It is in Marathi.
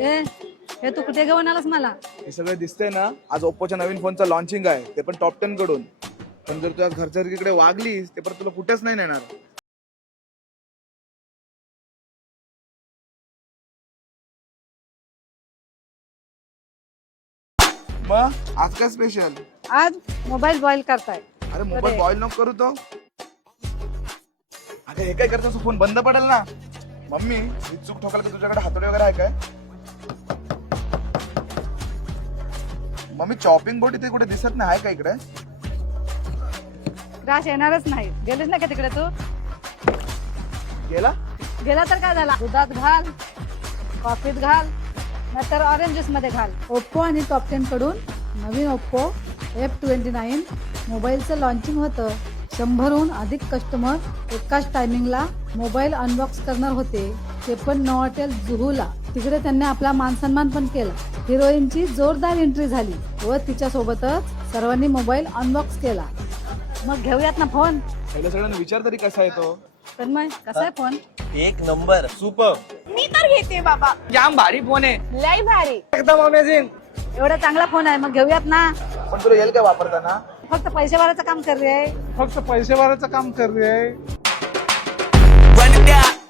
ए हे तू कुठे घेऊन आलास मला? हे सगळं दिसतंय ना, आज ओप्पोच्या नवीन फोनचं लॉन्चिंग आहे, ते पण टॉप 10 कडून. पण जर तू आज घरच्या वागलीस ते पण तुला कुठेच नाही नेणार. मग आज काय स्पेशल? आज मोबाईल बॉईल करताय. अरे मोबाईल बॉईल नको करू तो. अगं हे काय करतोस, फोन बंद पडेल ना. मम्मी ही चूक ठोकाल की तुझ्याकडे हातोडी वगैरे आहे काय? मम्मी चॉपिंग बोर्ड इथे कुठे दिसत नाही, आहे का इकडे? त्रास येणारच नाही. गेलीस ना का तिकडे तू? गेला? गेला तर काय झाला? दुधात घाल, कॉफीत घाल, नाहीतर ऑरेंज ज्यूस मध्ये घाल. ओप्पो आणि टॉप 10 कडून नवीन ओप्पो F29 मोबाईलचं लॉन्चिंग होतं. 100हून अधिक कस्टमर एकाच टायमिंगला मोबाईल अनबॉक्स करणार होते, ते पण नॉटेल जुहूला. तिकडे त्यांनी आपला मानसन्मान पण केला. हिरोईनची जोरदार एंट्री झाली व तिच्या सोबतच सर्वांनी मोबाईल अनबॉक्स केला. मग घेऊयात ना फोन. पहिल्या सगळ्यांना विचार तरी कसा आहे तो. पण मग कसा आहे फोन? एक नंबर सुपर. मी तर घेते बाबा, जाम भारी फोन आहे, लय भारी. एकदम अमेझिंग. एवढा चांगला फोन आहे, मग घेऊयात ना. पण तुला येईल काय वापरताना? फक्त पैसे भरायचं काम कर रे. फक्त पैसे भरायचं काम कर रे.